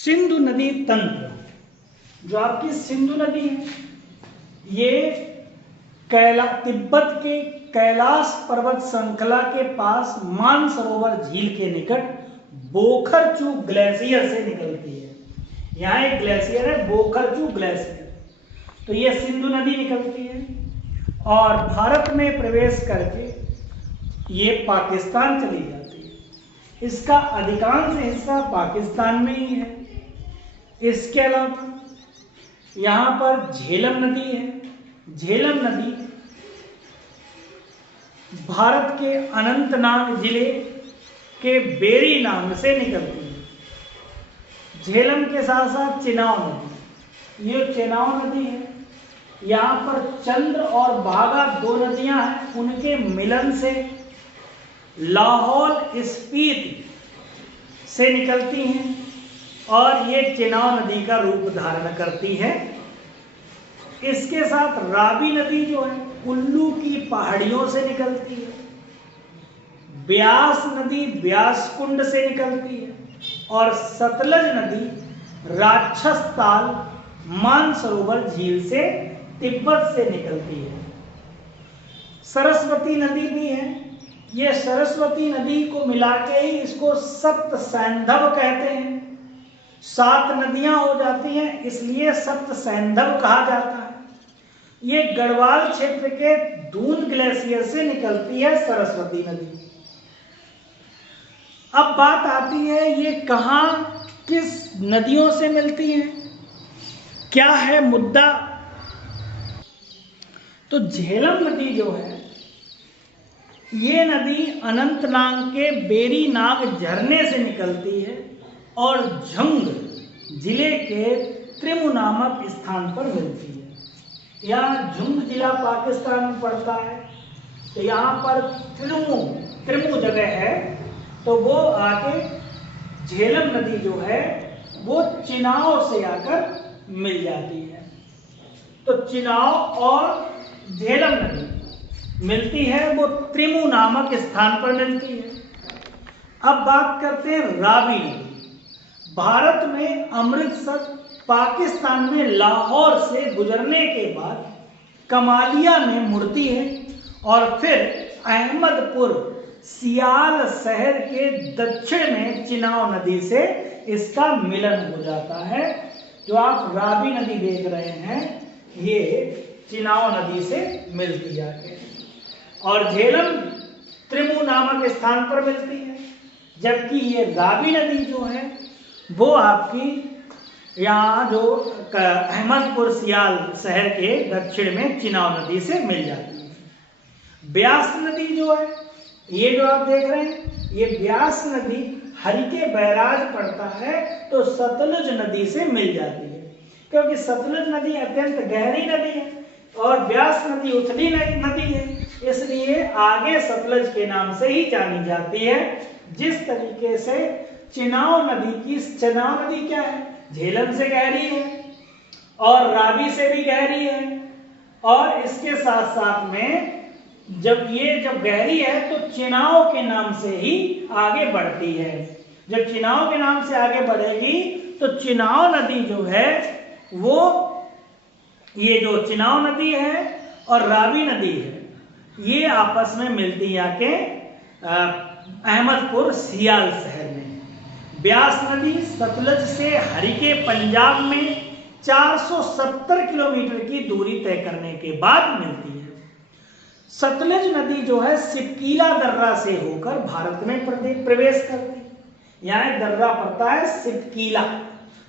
सिंधु नदी तंत्र, जो आपकी सिंधु नदी है, ये तिब्बत के कैलाश पर्वत श्रृंखला के पास मानसरोवर झील के निकट बोखरचू ग्लेशियर से निकलती है। यहाँ एक ग्लेशियर है बोखरचू ग्लेशियर, तो ये सिंधु नदी निकलती है और भारत में प्रवेश करके ये पाकिस्तान चली जाती है। इसका अधिकांश हिस्सा पाकिस्तान में ही है। इसके अलावा यहाँ पर झेलम नदी है। झेलम नदी भारत के अनंतनाग जिले के बेरी नाम से निकलती है। झेलम के साथ साथ चिनाव नदी, ये चिनाव नदी है। यहाँ पर चंद्र और भागा दो नदियां हैं, उनके मिलन से लाहौल स्पीति से निकलती हैं और ये चिनाव नदी का रूप धारण करती है। इसके साथ रावी नदी जो है कुल्लू की पहाड़ियों से निकलती है। ब्यास नदी ब्यास कुंड से निकलती है और सतलज नदी राक्षस ताल मानसरोवर झील से तिब्बत से निकलती है। सरस्वती नदी भी है। ये सरस्वती नदी को मिला के ही इसको सप्त सैंधव कहते हैं। 7 नदियां हो जाती हैं, इसलिए सप्त सैंधव कहा जाता है। ये गढ़वाल क्षेत्र के दून ग्लेशियर से निकलती है सरस्वती नदी। अब बात आती है ये कहां किस नदियों से मिलती हैं, क्या है मुद्दा। तो झेलम नदी जो है, ये नदी अनंतनाग के बेरी नाग झरने से निकलती है और झुंग जिले के त्रिमु नामक स्थान पर मिलती है। यहाँ झुंग जिला पाकिस्तान में पड़ता है, तो यहाँ पर त्रिमु जगह है, तो वो आके झेलम नदी जो है वो चिनाव से आकर मिल जाती है। तो चिनाव और झेलम नदी मिलती है, वो त्रिमु नामक स्थान पर मिलती है। अब बात करते हैं रावी नदी। भारत में अमृतसर, पाकिस्तान में लाहौर से गुजरने के बाद कमालिया में मुड़ती है और फिर अहमदपुर सियाल शहर के दक्षिण में चिनाव नदी से इसका मिलन हो जाता है। जो आप रावी नदी देख रहे हैं, ये चिनाव नदी से मिलती है और झेलम त्रिमु नामक स्थान पर मिलती है, जबकि ये रावी नदी जो है वो आपकी यहाँ जो अहमदपुर सियाल शहर के दक्षिण में चिनाव नदी से मिल जाती है। ब्यास नदी जो है, ये जो आप देख रहे हैं, ये ब्यास नदी हरिके बैराज पड़ता है तो सतलुज नदी से मिल जाती है, क्योंकि सतलुज नदी अत्यंत गहरी नदी है और ब्यास नदी उथली नदी है, इसलिए आगे सतलज के नाम से ही जानी जाती है। जिस तरीके से चिनाव नदी क्या है, झेलम से गहरी है और रावी से भी गहरी है, और इसके साथ साथ में जब गहरी है तो चिनाव के नाम से ही आगे बढ़ती है। जब चिनाव के नाम से आगे बढ़ेगी तो चिनाव नदी जो है वो, ये जो चिनाव नदी है और रावी नदी है, ये आपस में मिलती आके अहमदपुर सियाल शहर में। ब्यास नदी सतलज से हरिके पंजाब में 470 किलोमीटर की दूरी तय करने के बाद मिलती है। सतलज नदी जो है सिपकीला दर्रा से होकर भारत में प्रवेश करती है। यहाँ एक दर्रा पड़ता है सिपकीला,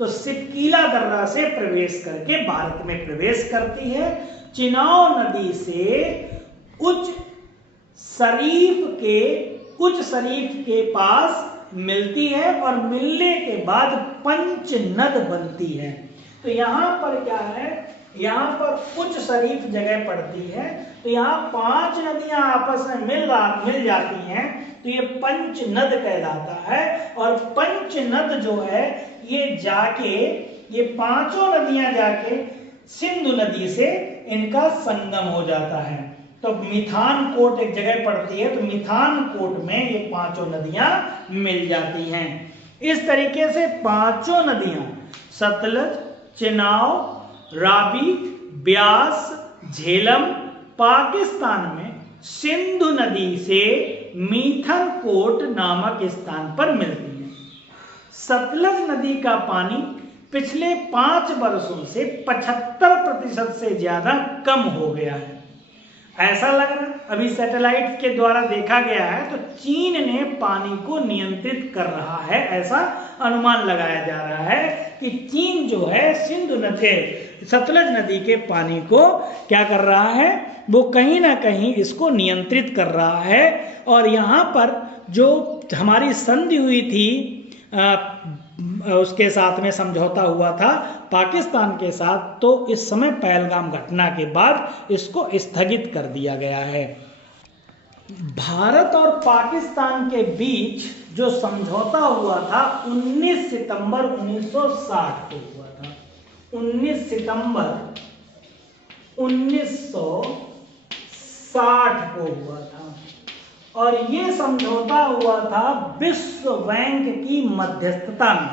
तो सिपकीला दर्रा से प्रवेश करके भारत में प्रवेश करती है। चिनाव नदी से उच्च शरीफ के पास मिलती है और मिलने के बाद पंचनद बनती है। तो यहाँ पर क्या है, यहाँ पर उच्च शरीफ जगह पड़ती है, तो यहाँ 5 नदियां आपस में मिल जाती हैं, तो ये पंचनद कहलाता है। और पंचनद जो है ये 5 नदियां जाके सिंधु नदी से इनका संगम हो जाता है। तो मिथान कोट एक जगह पड़ती है, तो मिथान कोट में ये 5 नदियां मिल जाती हैं। इस तरीके से पांचों नदियां सतलज, चिनाब, रावी, ब्यास, झेलम पाकिस्तान में सिंधु नदी से मिठनकोट नामक स्थान पर मिलती है। सतलज नदी का पानी पिछले 5 वर्षों से 75% से ज्यादा कम हो गया है। ऐसा लग रहा है, अभी सैटेलाइट के द्वारा देखा गया है तो चीन ने पानी को नियंत्रित कर रहा है, ऐसा अनुमान लगाया जा रहा है कि चीन जो है सिंधु नदी सतलज नदी के पानी को क्या कर रहा है, वो कहीं ना कहीं इसको नियंत्रित कर रहा है। और यहाँ पर जो हमारी संधि हुई थी उसके साथ में समझौता हुआ था पाकिस्तान के साथ, तो इस समय पहलगाम घटना के बाद इसको स्थगित कर दिया गया है। भारत और पाकिस्तान के बीच जो समझौता हुआ था 19 सितंबर 1960 को हुआ था। 19 सितंबर 1960 को हुआ था और ये समझौता हुआ था विश्व बैंक की मध्यस्थता में।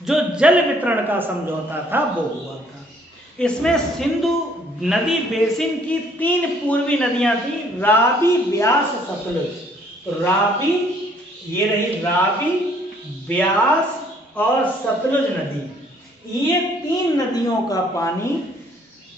जो जल वितरण का समझौता था वो हुआ था। इसमें सिंधु नदी बेसिन की 3 पूर्वी नदियां थी, रावी, ब्यास, सतलुज। तो रावी, ये रही रावी, ब्यास और सतलुज नदी, ये 3 नदियों का पानी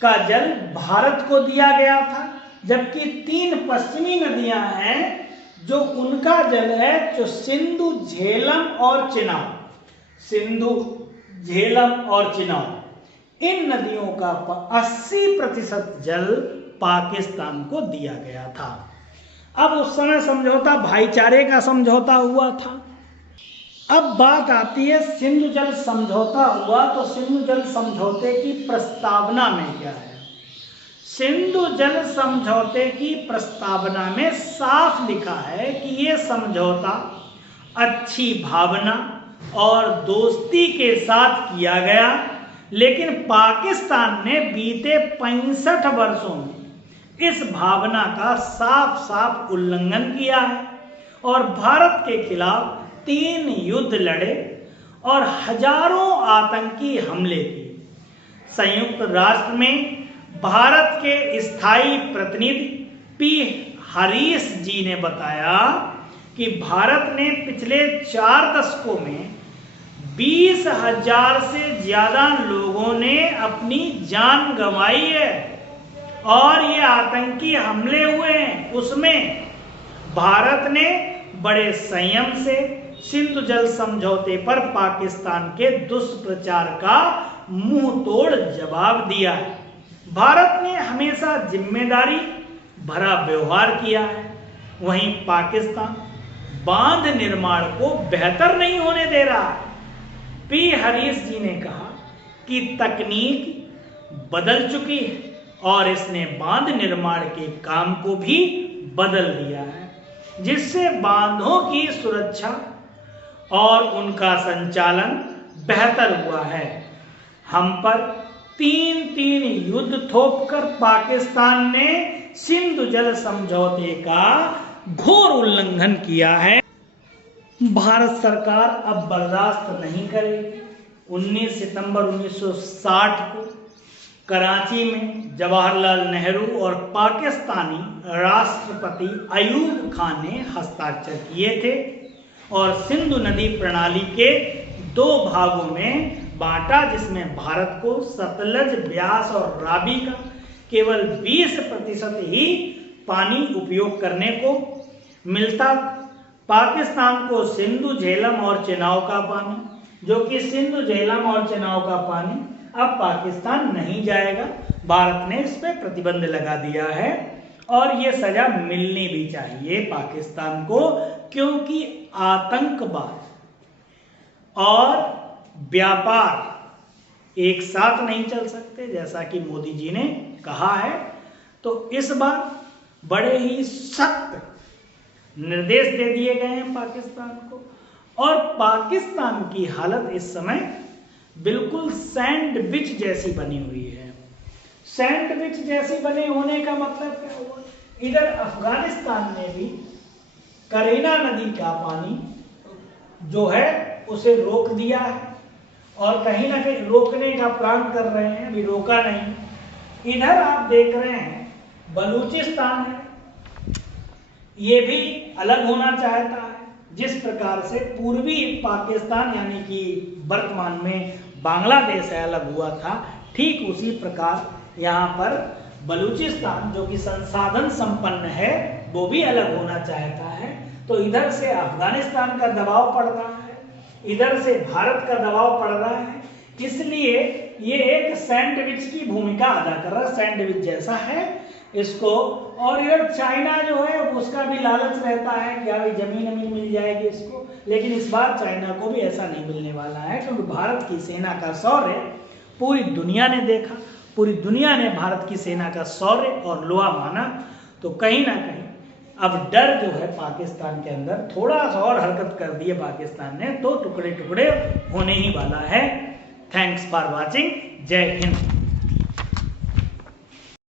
का जल भारत को दिया गया था। जबकि 3 पश्चिमी नदियां हैं जो उनका जल है जो सिंधु, झेलम और चिनाब। सिंधु, झेलम और चिनाब, इन नदियों का 80% जल पाकिस्तान को दिया गया था। अब उस समय समझौता भाईचारे का समझौता हुआ था। अब बात आती है सिंधु जल समझौता हुआ, तो सिंधु जल समझौते की प्रस्तावना में क्या है? सिंधु जल समझौते की प्रस्तावना में साफ लिखा है कि ये समझौता अच्छी भावना और दोस्ती के साथ किया गया, लेकिन पाकिस्तान ने बीते 65 वर्षों में इस भावना का साफ साफ उल्लंघन किया है और भारत के खिलाफ 3 युद्ध लड़े और हजारों आतंकी हमले किए। संयुक्त राष्ट्र में भारत के स्थायी प्रतिनिधि पी हरीश जी ने बताया कि भारत ने पिछले 4 दशकों में 20,000 से ज्यादा लोगों ने अपनी जान गंवाई है और ये आतंकी हमले हुए हैं। उसमें भारत ने बड़े संयम से सिंधु जल समझौते पर पाकिस्तान के दुष्प्रचार का मुंह तोड़ जवाब दिया है। भारत ने हमेशा जिम्मेदारी भरा व्यवहार किया है। वहीं पाकिस्तान बांध निर्माण को बेहतर नहीं होने दे रहा है। पी हरीश जी ने कहा कि तकनीक बदल चुकी है और इसने बांध निर्माण के काम को भी बदल दिया है, जिससे बांधों की सुरक्षा और उनका संचालन बेहतर हुआ है। हम पर 3 युद्ध थोपकर पाकिस्तान ने सिंधु जल समझौते का घोर उल्लंघन किया है। भारत सरकार अब बर्दाश्त नहीं करेगी। 19 सितंबर 1960 को कराची में जवाहरलाल नेहरू और पाकिस्तानी राष्ट्रपति अयूब खान ने हस्ताक्षर किए थे और सिंधु नदी प्रणाली के 2 भागों में बांटा, जिसमें भारत को सतलज, ब्यास और रावी का केवल 20% ही पानी उपयोग करने को मिलता। पाकिस्तान को सिंधु, झेलम और चिनाब का पानी, जो कि सिंधु, झेलम और चिनाब का पानी अब पाकिस्तान नहीं जाएगा। भारत ने इस पर प्रतिबंध लगा दिया है और ये सजा मिलनी भी चाहिए पाकिस्तान को, क्योंकि आतंकवाद और व्यापार एक साथ नहीं चल सकते, जैसा कि मोदी जी ने कहा है। तो इस बार बड़े ही सख्त निर्देश दे दिए गए हैं पाकिस्तान को और पाकिस्तान की हालत इस समय बिल्कुल सैंडविच जैसी बनी हुई है। सैंडविच जैसी बने होने का मतलब क्या हुआ? इधर अफगानिस्तान में भी करीना नदी का पानी जो है उसे रोक दिया है और कहीं ना कहीं रोकने का प्लान कर रहे हैं, अभी रोका नहीं। इधर आप देख रहे हैं बलूचिस्तान है, ये भी अलग होना चाहता है। जिस प्रकार से पूर्वी पाकिस्तान यानी कि वर्तमान में बांग्लादेश है अलग हुआ था, ठीक उसी प्रकार यहाँ पर बलूचिस्तान जो कि संसाधन संपन्न है वो भी अलग होना चाहता है। तो इधर से अफगानिस्तान का दबाव पड़ रहा है, इधर से भारत का दबाव पड़ रहा है, इसलिए ये एक सैंडविच की भूमिका अदा कर रहा है, सैंडविच जैसा है इसको। और इधर चाइना जो है उसका भी लालच रहता है कि अभी जमीन अमीन मिल जाएगी इसको, लेकिन इस बार चाइना को भी ऐसा नहीं मिलने वाला है, क्योंकि भारत की सेना का शौर्य पूरी दुनिया ने देखा, पूरी दुनिया ने भारत की सेना का शौर्य और लोहा माना। तो कहीं ना कहीं अब डर जो है पाकिस्तान के अंदर, थोड़ा सा और हरकत कर दी है पाकिस्तान ने तो टुकड़े टुकड़े होने ही वाला है। थैंक्स फॉर वॉचिंग, जय हिंद।